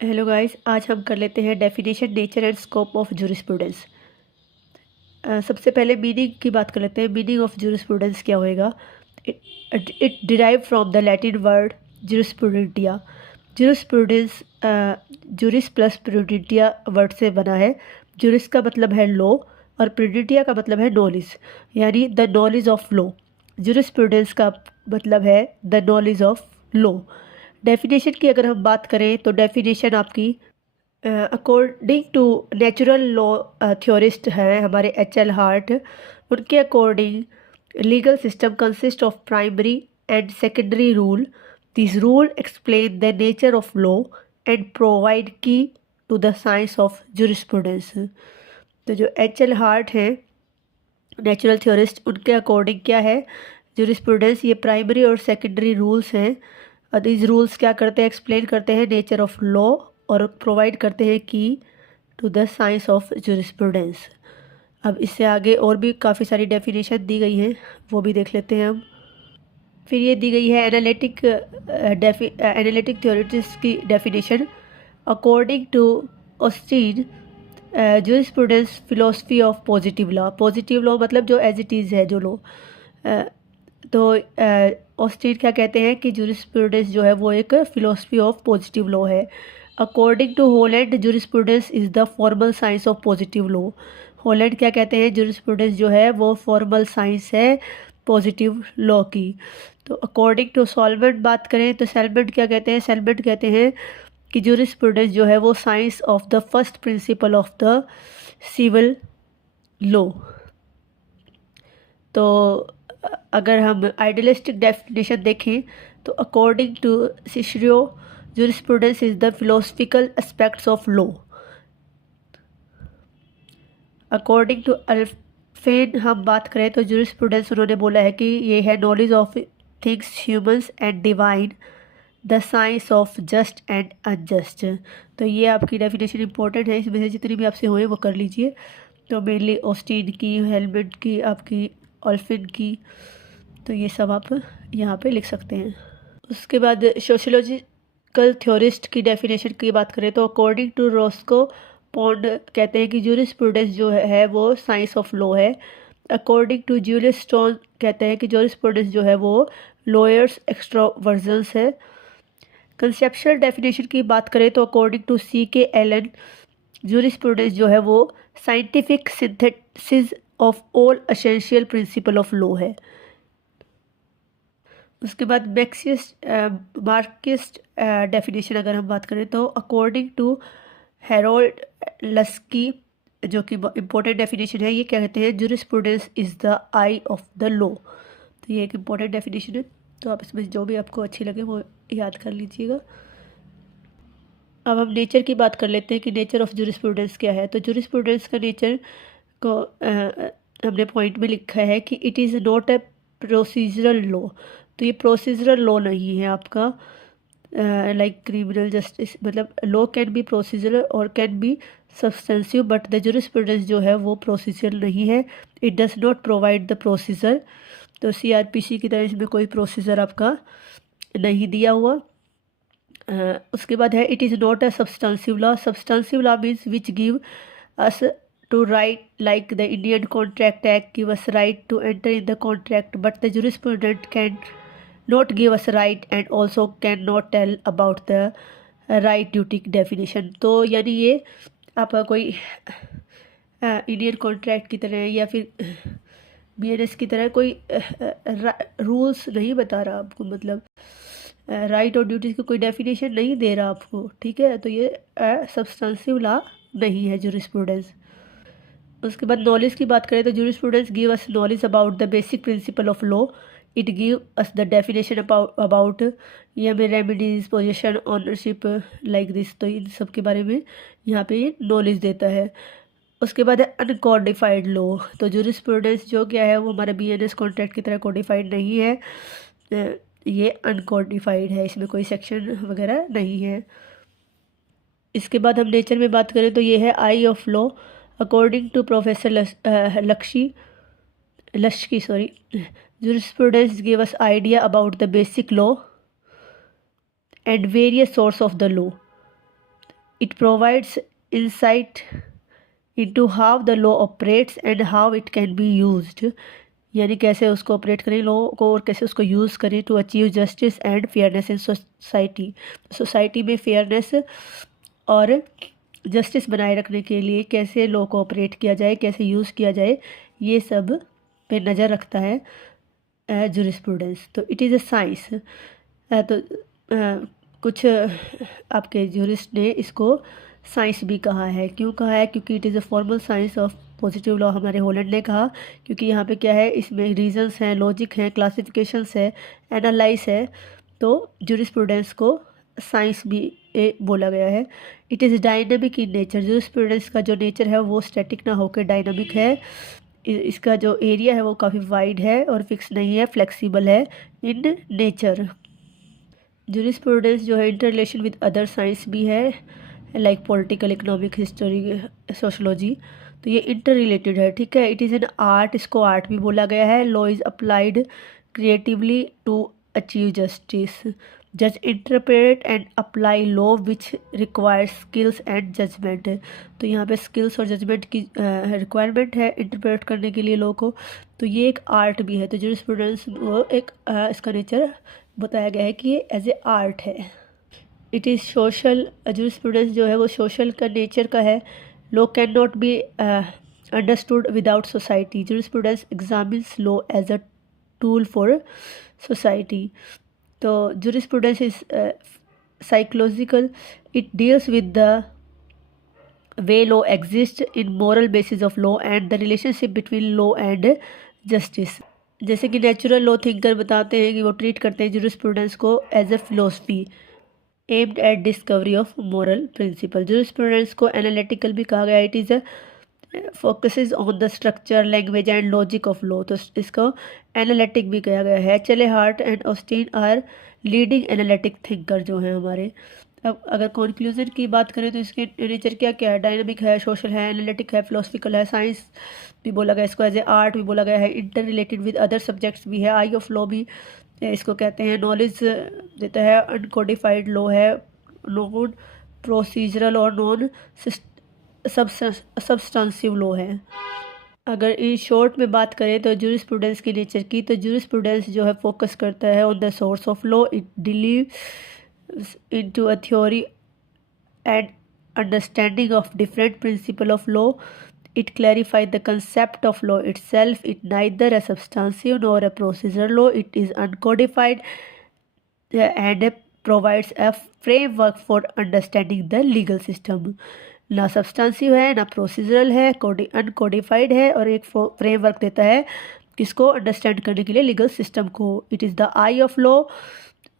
Hello guys, आज हम कर लेते हैं definition, nature and scope of jurisprudence. सबसे पहले मीनिंग की बात कर लेते हैं। मीनिंग ऑफ जूरिस्प्रूडेंस क्या होएगा? It derive from the Latin word jurisprudentia. Jurisprudence juris plus prudentia word से बना है। जूरिस का मतलब है लॉ और प्रूडेंटिया का मतलब है नॉलेज, यानी the knowledge of law. Jurisprudence का मतलब है the knowledge of law. Definition की अगर हम बात करें तो डेफिनेशन आपकी according to natural law theorist हैं हमारे एच एल हार्ट। उनके according legal system consist of primary and secondary rule. This rule explain the nature of law and provide key to the science of jurisprudence. तो जो H L Hart है natural theorist, उनके according क्या है jurisprudence? ये primary और secondary rules हैं। और these रूल्स क्या करते हैं? एक्सप्लेन करते हैं नेचर ऑफ लॉ और प्रोवाइड करते हैं key to the science of jurisprudence. अब इससे आगे और भी काफ़ी सारी डेफिनेशन दी गई हैं, वो भी देख लेते हैं हम। फिर ये दी गई है एनालिटिक थ्योरिटिक्स की definition. According to Austin jurisprudence philosophy of positive law. Positive law मतलब जो एज इट इज़ है, जो लॉ। तो ऑस्टीन क्या कहते हैं कि जूरिस्प्रूडेंस जो है वो एक फिलोसफी ऑफ पॉजिटिव लॉ है। According to Holland jurisprudence is the formal science of positive law. Holland क्या कहते हैं? जूरिस्प्रूडेंस जो है वो फॉर्मल साइंस है पॉजिटिव लॉ की। तो अकॉर्डिंग टू सॉल्वेंट बात करें तो सेलमेंट क्या कहते हैं? सेलमेंट कहते हैं कि जूरिस्प्रूडेंस जो है वो science of the first principle of the civil law. तो अगर हम आइडियलिस्टिक डेफिनेशन देखें तो according to Cicero jurisprudence is the philosophical aspects of law. According to Ulpian हम बात करें तो जूरिस्प्रूडेंस उन्होंने बोला है कि ये है knowledge of things humans and divine, the science of just and unjust. तो ये आपकी डेफिनेशन इंपॉर्टेंट है, इसमें से जितनी भी आपसे हुए वो कर लीजिए। तो मेनली ऑस्टीन की, हेलमेट की, आपकी ऑल्फिन की, तो ये सब आप यहाँ पे लिख सकते हैं। उसके बाद सोशियोलॉजिकल थ्योरिस्ट की डेफिनेशन की बात करें तो अकॉर्डिंग टू रॉस्को पॉन्ड कहते हैं कि जूरिस्प्रूडेंस जो है वो साइंस ऑफ लॉ है। अकॉर्डिंग टू जूलियस स्टोन कहते हैं कि जूरिस्प्रूडेंस जो है वो लॉयर्स एक्स्ट्रोवर्जन्स है। कंसेप्शुअल डेफिनेशन की बात करें तो अकॉर्डिंग टू सी के एलन जूरिस्प्रूडेंस जो है वो scientific synthesis of all essential principal of law है। उसके बाद मार्क्सिस्ट डेफिनेशन अगर हम बात करें तो अकॉर्डिंग टू हेरोल्ड लस्की, जो कि इम्पोर्टेंट डेफिनेशन है, ये क्या कहते हैं? Jurisprudence is the eye of the law. तो ये एक इम्पोर्टेंट डेफिनेशन है, तो आप इसमें जो भी आपको अच्छी लगे वो याद कर लीजिएगा। अब हम नेचर की बात कर लेते हैं कि नेचर ऑफ जूरिस्प्रूडेंस क्या है। तो जूरिस्प्रूडेंस का नेचर को हमने पॉइंट में लिखा है कि it is not a procedural law. तो ये प्रोसीजरल लॉ नहीं है आपका, लाइक क्रिमिनल जस्टिस, मतलब लॉ कैन बी प्रोसीजरल और can be substantive, but the jurisprudence जो है वो प्रोसीजरल नहीं है। It does not provide the procedure. तो सीआरपीसी की तरह इसमें कोई प्रोसीजर आपका नहीं दिया हुआ। उसके बाद है it is not a substantive law. Substantive law means which give us to write, like the Indian Contract Act give us right to enter in the contract, but the jurisprudence can not give us right and also cannot tell about the right duty definition। तो यानी ये आपका कोई Indian contract की तरह या फिर BNS की तरह कोई रूल्स नहीं बता रहा आपको, मतलब राइट और ड्यूटीज़ की कोई डेफिनेशन नहीं दे रहा आपको, ठीक है? तो ये सब्सटेंसिव लॉ नहीं है जूरिस्प्रूडेंस। उसके बाद नॉलेज की बात करें तो jurisprudence give us knowledge about the basic principle of law. It give us the definition about ये हमें remedies, position, ownership, like this. तो इन सब के बारे में यहाँ पे ये नॉलेज देता है। उसके बाद है अनकोडिफाइड लॉ। तो जूरिस्प्रूडेंस जो क्या है वो हमारे बीएनएस कॉन्ट्रैक्ट की तरह कोडिफाइड नहीं है, ये अनकोडिफाइड है, इसमें कोई सेक्शन वगैरह नहीं है। इसके बाद हम नेचर में बात करें तो ये है eye of law. According to professor Laski jurisprudence give us idea about the basic law and various source of the law। It provides insight into how the law operates and how it can be used, यानी कैसे उसको operate करें law को और कैसे उसको use करें to achieve justice and fairness in society. Society में फेयरनेस और जस्टिस बनाए रखने के लिए कैसे लॉ को ऑपरेट किया जाए, कैसे यूज़ किया जाए, ये सब पे नज़र रखता है जूरिस्प्रूडेंस। तो इट इज़ अ साइंस। तो कुछ आपके जूरिस्ट ने इसको साइंस भी कहा है। क्यों कहा है? क्योंकि it is a formal science of positive law, हमारे हॉलैंड ने कहा, क्योंकि यहाँ पे क्या है, इसमें रीजंस हैं, लॉजिक हैं, क्लासिफिकेशंस है, एनालाइज है, तो जूरिस्प्रूडेंस को साइंस भी बोला गया है। It is dynamic in nature, jurisprudence का जो नेचर है वो स्टैटिक ना होकर डायनामिक है। इसका जो एरिया है वो काफ़ी वाइड है और फिक्स नहीं है, फ्लेक्सिबल है इन नेचर। जूरिस्प्रूडेंस जो है interrelation with other science भी है, like political, economic, history, sociology, तो ये इंटर रिलेटेड है, ठीक है। इट इज़ एन आर्ट, इसको आर्ट भी बोला गया है। Law is applied creatively to achieve justice, जज interpret and apply law which requires skills and judgement. तो यहाँ पे स्किल्स और जजमेंट की रिक्वायरमेंट है इंटरप्रेट करने के लिए लॉ को, तो ये एक आर्ट भी है। तो जूरिस्प्रूडेंस वो एक इसका नेचर बताया गया है कि ये एज ए आर्ट है। इट इज़ सोशल, जूरिस्प्रूडेंस जो है वो सोशल का नेचर का है। Law can not be understood without society, jurisprudence examines law as a tool for society. तो jurisprudence is psychological, it deals with the way law exist in moral basis of law and the relationship between law and justice. जैसे कि natural law thinker बताते हैं कि वो treat करते हैं jurisprudence को as a philosophy aimed at discovery of moral principle. Jurisprudence को एनालिटिकल भी कहा गया। It is a focuses on the structure, language and logic of law, तो इसको एनालिटिक भी कहा गया है। H L. Hart and Austin are leading analytic thinker जो हैं हमारे। अब अगर कंक्लूजन की बात करें तो इसके नेचर क्या क्या है, डायनामिक है, सोशल है, एनालिटिक है, फिलोसफिकल है, साइंस भी बोला गया, इसको एज ए आर्ट भी बोला गया है, inter related with other subjects भी है, आई ऑफ लॉ भी इसको कहते हैं, नॉलेज देता है, अनकोडिफाइड लॉ है, नॉन प्रोसीजरल और नॉन सब्सटेंसिव लॉ है। अगर इन शॉर्ट में बात करें तो जूरिस्प्रूडेंस की नेचर की, तो जूरिस्प्रूडेंस जो है फोकस करता है on the source of law, it delves into a theory and understanding of different principle of law, it clarifies the concept of law itself, it neither a substantive nor a procedural law, it is uncodified and provides a framework for understanding the legal system। ना substantive है, ना procedural है, uncodified है, और एक framework देता है किसको, अंडरस्टैंड करने के लिए लीगल सिस्टम को। It is the eye of law,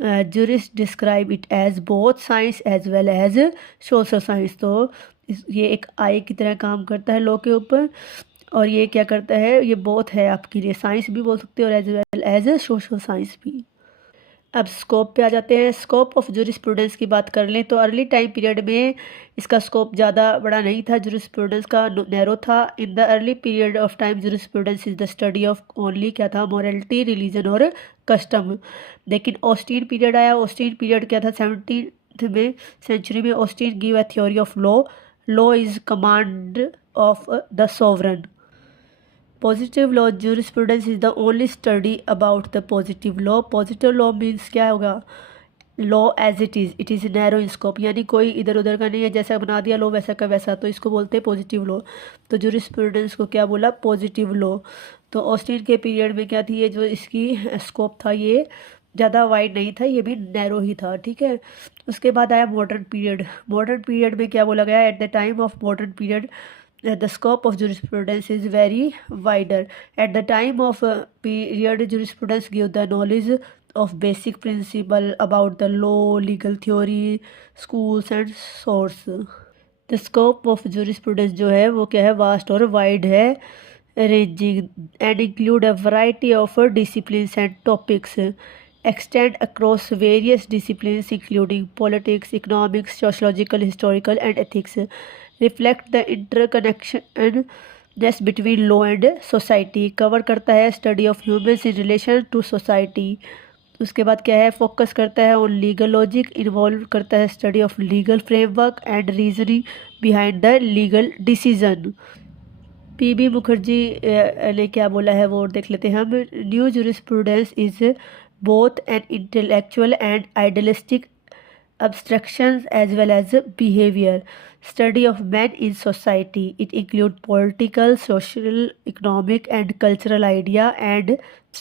jurist describe it as both science as well as social science. तो ये एक आई की तरह काम करता है लॉ के ऊपर, और ये क्या करता है, ये बोथ है आपके लिए, साइंस भी बोल सकते हो और as well as social science भी। अब स्कोप पे आ जाते हैं। स्कोप ऑफ जूरिस्प्रूडेंस की बात कर लें तो अर्ली टाइम पीरियड में इसका स्कोप ज़्यादा बड़ा नहीं था, जूरिस्प्रूडेंस का नैरो था। In the early period of time jurisprudence is the study of only क्या था, मॉरलिटी, रिलीजन और कस्टम। लेकिन ऑस्टीन पीरियड आया। ऑस्टीन पीरियड क्या था, 17th में सेंचुरी में Austin give a theory of law is command of the sovereign. Positive law jurisprudence is the only study about the positive law. Positive law means क्या होगा, law as it is narrow in scope, यानी कोई इधर उधर का नहीं है, जैसा बना दिया लॉ वैसा का वैसा, तो इसको बोलते हैं पॉजिटिव लॉ। तो जूरिस्प्रूडेंस को क्या बोला, पॉजिटिव लॉ। तो ऑस्टीन के पीरियड में क्या थी, ये जो इसकी स्कोप था ये ज़्यादा वाइड नहीं था, ये भी नैरो ही था, ठीक है। उसके बाद आया मॉडर्न पीरियड। मॉडर्न पीरियड में क्या बोला गया, at the time of modern period the scope of jurisprudence is very wider. At the time of period, jurisprudence give the knowledge of basic principle about the law, legal theory, schools and source. The scope of jurisprudence जो है वो क्या है, vast और wide है, ranging and include a variety of disciplines and topics, extend across various disciplines including politics, economics, sociological, historical and ethics, reflect the interconnectedness between law and society, cover करता है study of humans in relation to society, उसके बाद क्या है, focus करता है on legal logic, involve करता है study of legal framework and reasoning behind the legal decision. P B Mukherjee ने क्या बोला है वो और देख लेते हैं हम। New jurisprudence is both an intellectual and idealistic abstractions as well as behavior study of men in society. It include political, social, economic and cultural idea and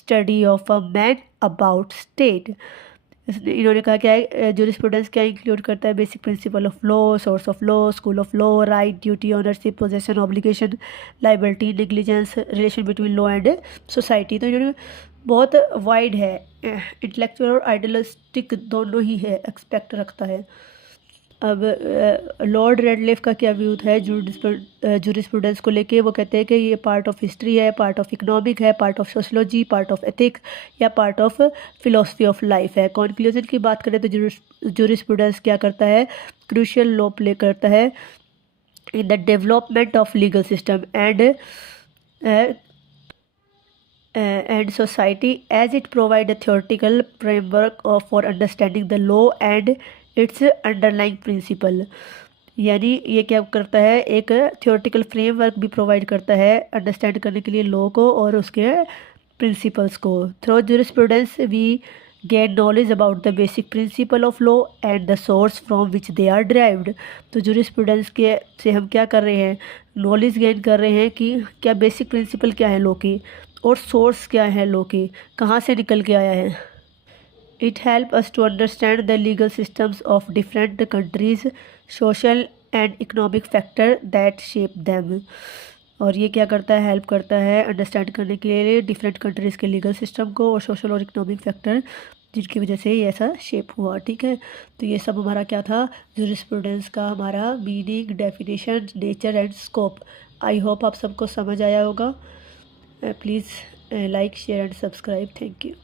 study of a man about state. इन्होंने कहा क्या है, jurisprudence क्या include करता है, basic principle of law, source of law, school of law, right, duty, ownership, possession, obligation, liability, negligence, relation between law and society. तो इन्होंने बहुत वाइड है, इंटेलेक्चुअल और आइडियलिस्टिक दोनों ही है, एक्सपेक्ट रखता है। अब लॉर्ड रेडक्लिफ का क्या व्यू है जूरिस्प्रूडेंस को लेके, वो कहते हैं कि ये पार्ट ऑफ हिस्ट्री है, पार्ट ऑफ इकोनॉमिक है, part of sociology, part of ethics या part of philosophy of life है। कंक्लूजन की बात करें तो जूरिस्प्रूडेंस क्या करता है, क्रूशियल रोल प्ले करता है in the development of legal system and society as it provide a theoretical framework for understanding the law and its underlying principle। यानी ये क्या करता है, एक theoretical framework भी प्रोवाइड करता है अंडरस्टैंड करने के लिए लॉ को और उसके प्रिंसिपल्स को। Through jurisprudence we gain knowledge about the basic principle of law and the source from which they are derived. तो जूरिस्प्रूडेंस के से हम क्या कर रहे हैं, नॉलेज गेन कर रहे हैं कि क्या बेसिक प्रिंसिपल क्या है लॉ की और सोर्स क्या है लॉ की, कहाँ से निकल के आया है। It help us to understand the legal systems of different countries, social and economic factor that shape them. और ये क्या करता है, हेल्प करता है अंडरस्टैंड करने के लिए डिफरेंट कंट्रीज़ के लीगल सिस्टम को और सोशल और इकोनॉमिक फैक्टर जिनकी वजह से ये ऐसा शेप हुआ। ठीक है, तो ये सब हमारा क्या था, जूरिस्प्रूडेंस का हमारा meaning, definition, nature and scope. I hope आप सबको समझ आया होगा। Please like, share and subscribe. Thank you.